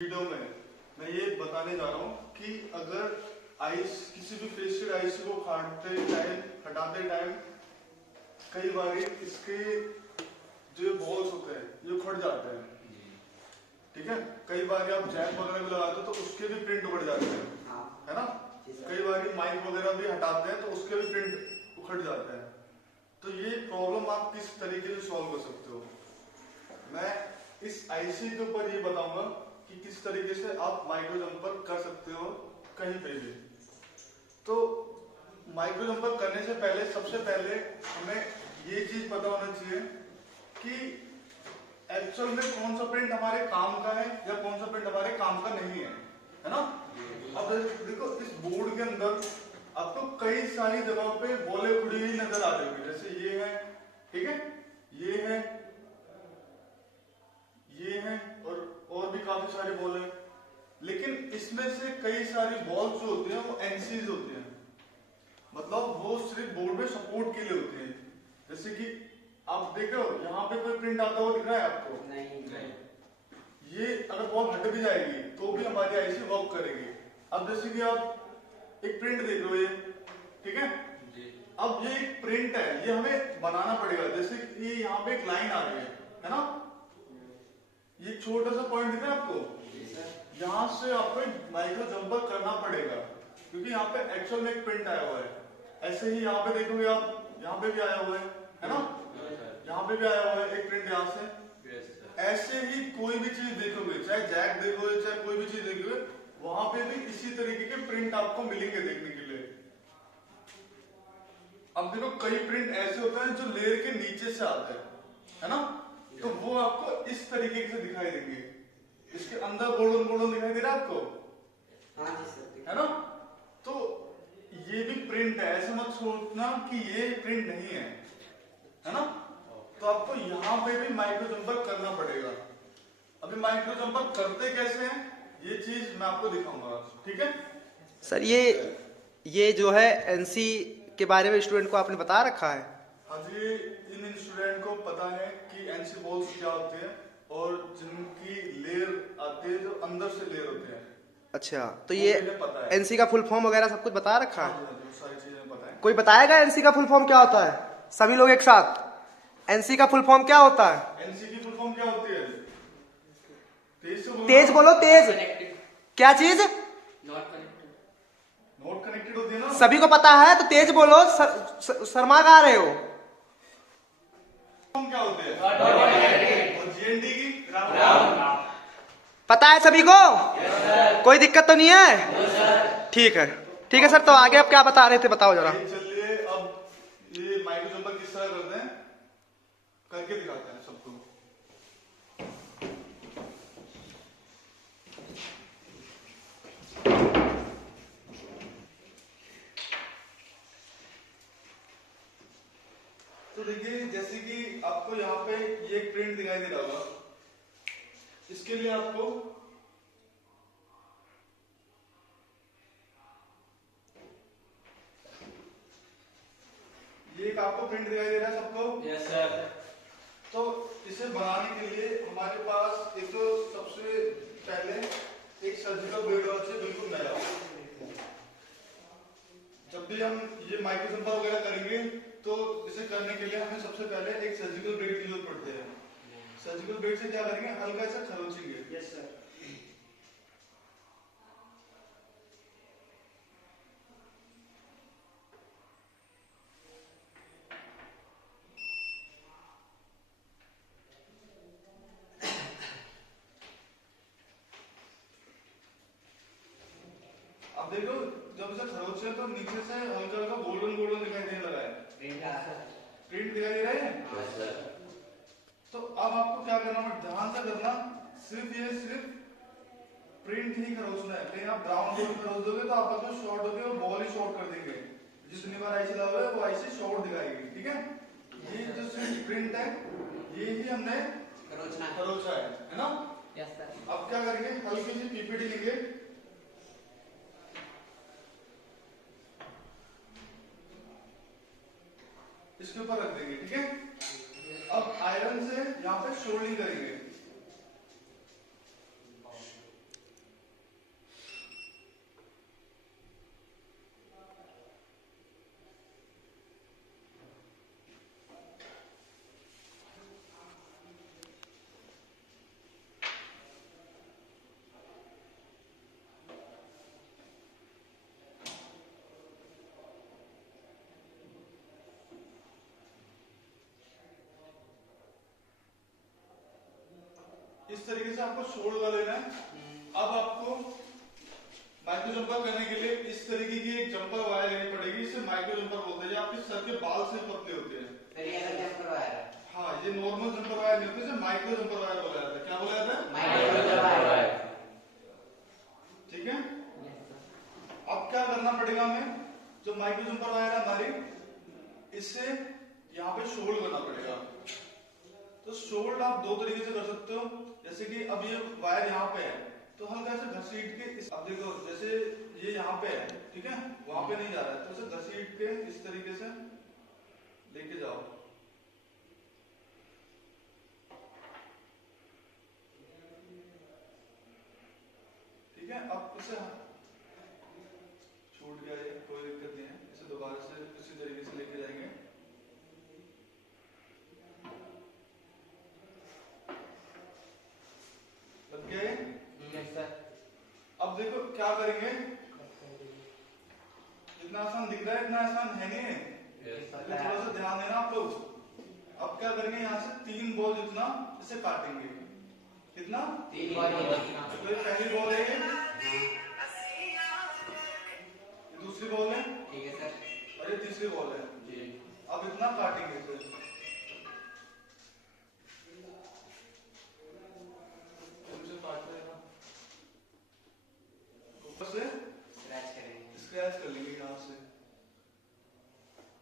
Video में मैं ये बताने जा रहा हूँ कि अगर आइस किसी भी फेशियल आइस को हटाते टाइम कई बार इसके जो बॉल्स होते हैं ये उखड़ जाते हैं। ठीक है, कई बार आप जैक वगैरह भी लगाते हो तो उसके भी प्रिंट उखड़ जाते हैं, है ना। कई बार माइक वगैरह भी हटाते हैं तो उसके भी प्रिंट उखड़ जाते हैं। तो ये प्रॉब्लम आप किस तरीके से सॉल्व कर सकते हो, मैं इस आईसी के ऊपर ये बताऊंगा कि किस तरीके से आप माइक्रो जंपर कर सकते हो कहीं पे भी। तो माइक्रो जंपर करने से पहले सबसे पहले हमें ये चीज पता होना चाहिए कि एक्चुअल में कौन सा प्रिंट हमारे काम का है या कौन सा प्रिंट हमारे काम का नहीं है ना। अब देखो इस बोर्ड के अंदर आपको कई सारी जगहों पे बॉलें उड़ी हुई नजर आ रही है, जैसे ये है, ठीक है, ये है, ये है और भी काफी सारी बॉल है। लेकिन इसमें से कई सारी बॉल्स जो होती हैं वो एनसीज होती हैं, मतलब वो सिर्फ बोर्ड में सपोर्ट के लिए होती हैं। जैसे कि आप देखो यहाँ पे कोई प्रिंट आता हुआ दिख रहा है आपको? नहीं। ये अगर बॉल हट भी जाएगी तो भी हमारी आईसी वर्क करेगी। अब जैसे कि आप एक प्रिंट देख रहे हो, ये ठीक है, अब ये एक प्रिंट है, ये हमें बनाना पड़ेगा। जैसे कि यहाँ पे एक लाइन आ रही है ना, ये छोटा सा पॉइंट दिख रहा है आपको, यहाँ से आपको माइक्रो जंपर करना पड़ेगा क्योंकि यहाँ पे एक्चुअल में एक प्रिंट आया हुआ है। ऐसे ही यहाँ पे देखोगे आप, यहाँ पे भी आया हुआ है ना, यहाँ पे भी आया हुआ है एक प्रिंट यहाँ से। ऐसे ही कोई भी चीज देखोगे, चाहे जैक देखोगे चाहे कोई भी चीज देखोगे, वहां पे भी इसी तरीके के प्रिंट आपको मिलेंगे देखने के लिए। अब देखो कई प्रिंट ऐसे होते हैं जो लेयर के नीचे से आते हैं, है ना, तो वो आपको इस तरीके से दिखाई देंगे। इसके अंदर गोल्डन गोल्डन दिखाई दे रहा है आपको? हाँ जी सर, है ना। तो ये भी प्रिंट है, ऐसे मत सोचना कि ये प्रिंट नहीं है ना। तो आपको यहाँ पे भी माइक्रो जंपर करना पड़ेगा। अभी माइक्रो जंपर करते कैसे हैं ये चीज मैं आपको दिखाऊंगा, ठीक है सर। ये जो है एनसी के बारे में स्टूडेंट को आपने बता रखा है? हाँ जी, इन स्टूडेंट को पता है कि एनसी बॉल्स क्या होते हैं और जिनकी लेयर आती है जो अंदर से लेयर होते हैं। अच्छा, तो ये एनसी का फुल फॉर्म वगैरह सब कुछ बता रखा है? हाँ, सारी चीजें पता है। कोई बताएगा एनसी का फुल फॉर्म क्या होता है? सभी लोग एक साथ, एनसी का फुल फॉर्म क्या होता है? एनसी की फुल फॉर्म क्या होती है? तेज बोलो, तेज। क्या चीज? नॉट कनेक्टेड होती है ना। सभी को पता है तो तेज बोलो, शर्मा गा रहे हो। क्या होते हैं? और जीएनडी की पता है सभी को? कोई दिक्कत तो नहीं है? ठीक है, ठीक है सर। तो आगे आप क्या बता रहे थे, बताओ जरा। चलिए अब ये माइक्रो जंपर किस तरह करते हैं करके दिखाते हैं सबको। तो देखिए जैसे कि आपको यहाँ पे ये एक प्रिंट दिखाई दे रहा होगा, इसके लिए आपको ये एक आपको प्रिंट दिखाई दे रहा है सबको? Yes sir. तो इसे बनाने के लिए हमारे पास एक तो सबसे पहले एक सर्जिकल ब्लेड होना चाहिए, बिल्कुल नया। जब भी हम ये माइक्रो जंपर वगैरह करेंगे तो इसे करने के लिए हमें सबसे पहले एक सर्जिकल ब्लेड की जरूरत पड़ती है। सर्जिकल ब्लेड से क्या करेंगे, हल्का सा खरोचेंगे। Yes sir. अब देखो जब इसे खरोचे तो नीचे से हल्का हल्का गोल्डन गोल्डन दिखाई देने लगा है। प्रिंट दिखाई दे रहा है। तो अब आपको क्या करना है, ध्यान से करना, सिर्फ प्रिंट ही खरोचना है। कहीं आप ब्राउन बोर्ड खरोच दोगे तो आपका जो शॉर्ट होगी वो बॉल ही शॉर्ट कर देंगे। जितनी बार आईसी लगाओगे वो आईसी शॉर्ट दिखाएगी, ठीक है। ये जो सिर्फ प्रिंट है ये ही हमने खरोचा है ना। Yes sir. अब क्या करेंगे, हल्की सी पीपीटी लेंगे, इसके ऊपर रख देंगे, ठीक है। अब आयरन से यहाँ पे शोल्डिंग करेंगे। आपको शोल्डर का लेना है। अब आपको माइक्रो जंपर करने के लिए इस तरीके की एक जंपर वायर लेनी पड़ेगी। इसे माइक्रो जंपर बोलते हैं। ये आपके सर के बाल से पतले होते हैं। हाँ, ये नॉर्मल जंपर वायर नहीं होते, इसे माइक्रो जंपर वायर बोला जाता है। क्या बोला जाता है? Micro jumper wire. ठीक है। अब क्या करना पड़ेगा हमें? जो माइक्रो जंपर वायर है हमारी, इसे यहाँ पे शोल्ड करना पड़ेगा। तो शोल्ड आप दो तरीके से कर सकते हो। जैसे कि अब ये वायर यहाँ पे है, तो हल्का से घसीट के अब देखो, जैसे ये यहाँ पे है, ठीक है, वहां पे नहीं जा रहा है, तो इसे घसीट के इस तरीके से लेके जाओ। ठीक है। अब इसे छूट गया, ये कोई दिक्कत नहीं है, इसे दोबारा से इसी तरीके से लेके जाएंगे। लग गया ये? अब देखो क्या करेंगे, इतना आसान दिख रहा है, इतना आसान है नहीं है, थोड़ा सा ध्यान देना आप लोग। अब क्या करेंगे, यहाँ से 3 बॉल जितना इसे काटेंगे। कितना? 3 बॉल। तो ये पहली बॉल है, ये दूसरी बॉल है, ठीक है सर। और ये तीसरी बॉल है जी। अब इतना काटेंगे इसे। से स्क्रैच कर लेंगे यहाँ से।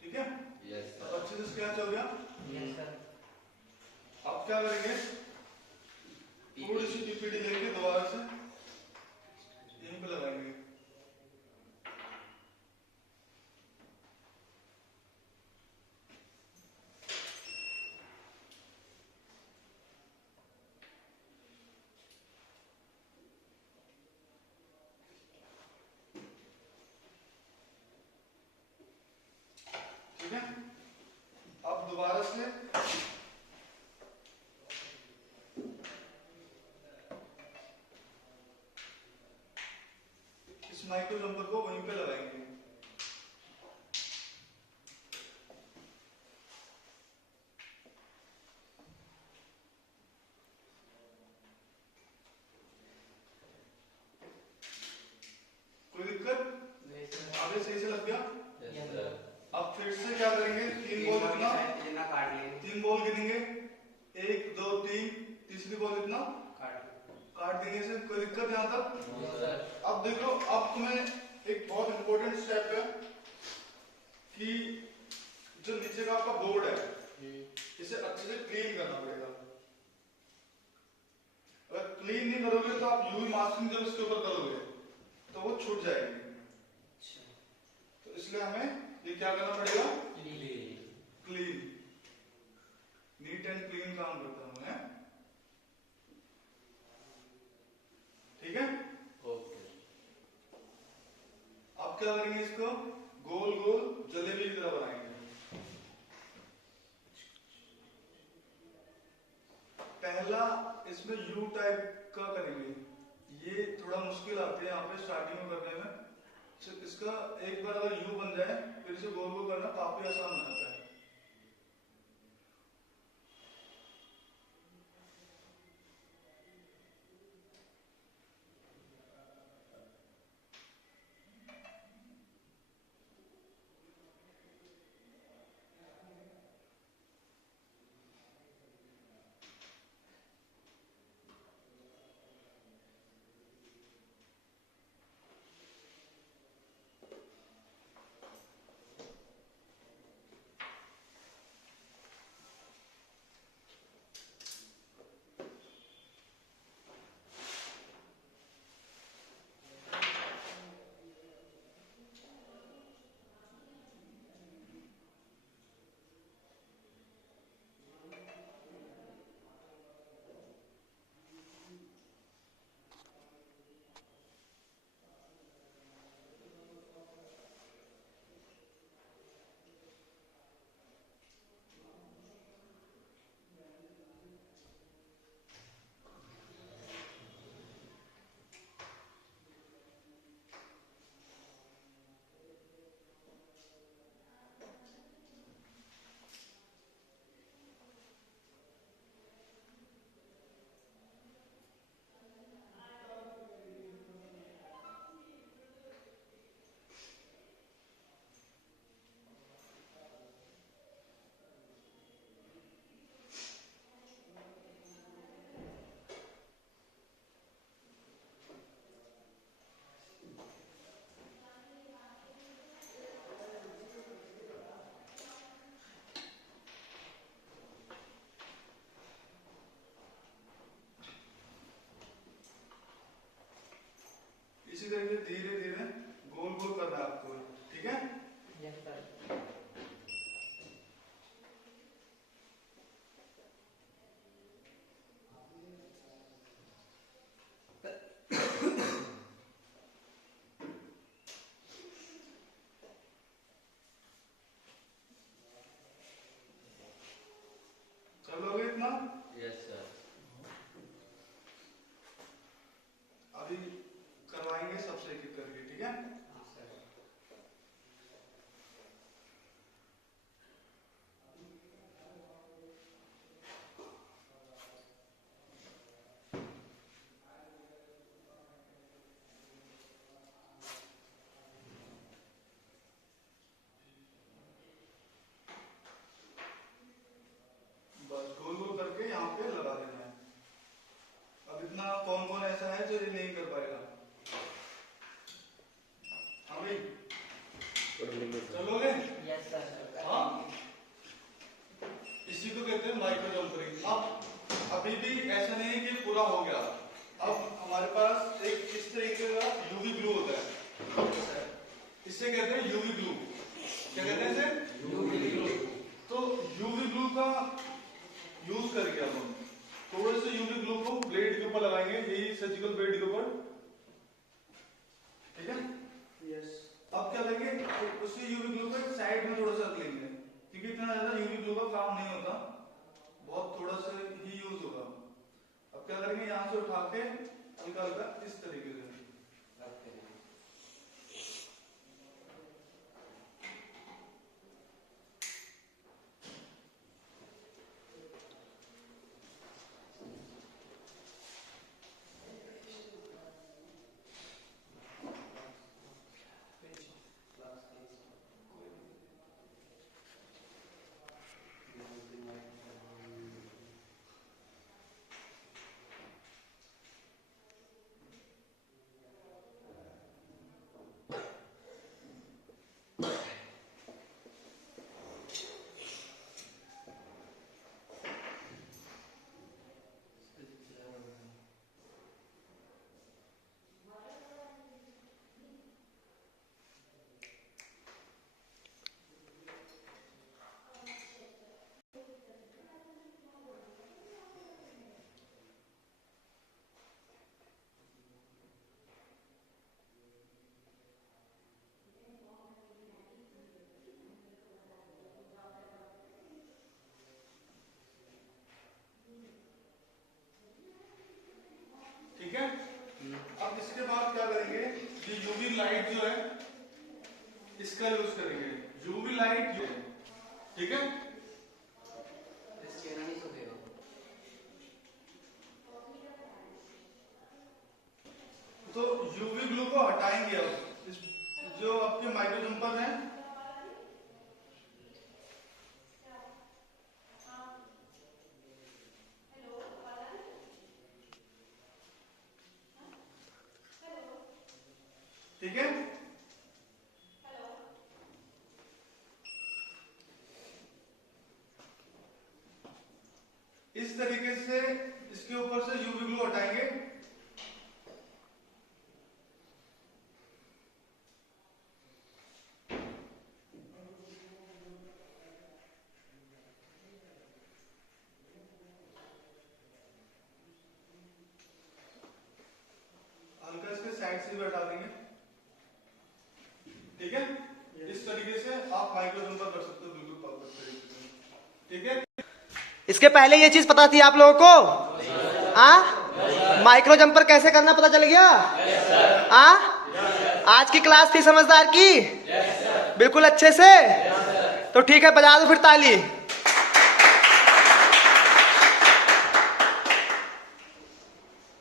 ठीक है। यस अब अच्छे से स्क्रैच हो गया। Yes sir. अब क्या करेंगे, थोड़ी सी पीपीटी लेके दोबारा से यहीं पे लगाएंगे। ठीक है। अब दोबारा से इस माइक्रो जंपर को वहीं पे लगाएंगे। कोई दिक्कत? आगे सही से लग गया? Yes sir. अब फिर से क्या करेंगे, 3 बॉल इतना काट लेंगे। 3 बॉल गिनेंगे, 1 2 3, तीसरी बॉल इतना काट देंगे इसे। कोई दिक्कत यहाँ तक? अब देखो, अब तुम्हें एक बहुत इंपॉर्टेंट स्टेप है कि जो नीचे का आपका बोर्ड है, इसे अच्छे से क्लीन करना पड़ेगा। अगर क्लीन नहीं करोगे तो आप यूवी मास्किंग जब इसके ऊपर करोगे तो वो छूट जाएगी। तो इसलिए हमें ये क्या करना पड़ेगा, क्लीन, नीट एंड क्लीन काम करता हूं मैं। ठीक है। ओके। अब क्या करेंगे, इसको गोल गोल जलेबी की तरह बनाएंगे। पहला इसमें यू टाइप का करेंगे। ये थोड़ा मुश्किल आते हैं यहाँ पे स्टार्टिंग में करने में। इसका एक बार अगर यू बन जाए फिर इसे गोल गोल करना काफी आसान हो जाता है। इसी तरह से धीरे धीरे गोल गोल करना है आपको, ठीक है। Yes sir. चलोगे इतना? Yes sir. अभी करवाएंगे सबसे एक एक करके, ठीक है। बस गोल गोल करके यहाँ पे लगा देना है। अब इतना कौन कौन ऐसा है जो ये नहीं कर पाएगा? हाँ भाई, चलोगे? Yes sir. हाँ, इसी को कहते हैं माइक्रो जंपरिंग। अब अभी भी ऐसा नहीं है कि पूरा हो गया। अब हमारे पास एक इस तरीके का यूवी ग्लू होता है, इसे कहते हैं यूवी ग्लू। क्या कहते हैं इसे? UV glue. तो यूवी ग्लू का यूज करके अब हम थोड़े से यूवी ग्लू को ब्लेड के ऊपर लगाएंगे, यही सर्जिकल ब्लेड के ऊपर, ठीक है। यस। अब क्या करेंगे, उसी यूवी ग्लू को साइड में थोड़ा सा रख लेंगे, क्योंकि इतना ज्यादा यूवी ग्लू का काम नहीं होता, बहुत थोड़ा सा ही यूज होगा। अब क्या करेंगे, यहाँ से उठा के हल्का हल्का इस तरीके से ठीक है। अब इसके बाद क्या करेंगे, ये यूवी लाइट जो है इसका यूज करेंगे। यूवी लाइट जो है, ठीक है। तो यूवी ग्लू को हटाएंगे। अब जो आपके माइक्रो जंपर हैं, ठीक है। इस तरीके से इसके ऊपर से यूवी ग्लू हटाएंगे। हल्का इसके साइड से भी हटा देंगे, ठीक है। इस तरीके से आप माइक्रो जंपर कर सकते हो, बिल्कुल परफेक्ट तरीके से, ठीक है। इसके पहले ये चीज पता थी आप लोगों को? हाँ, माइक्रो जंपर कैसे करना पता चल गया? हाँ, आज की क्लास थी समझदार की, बिल्कुल अच्छे से। तो ठीक है, बजा दो फिर ताली।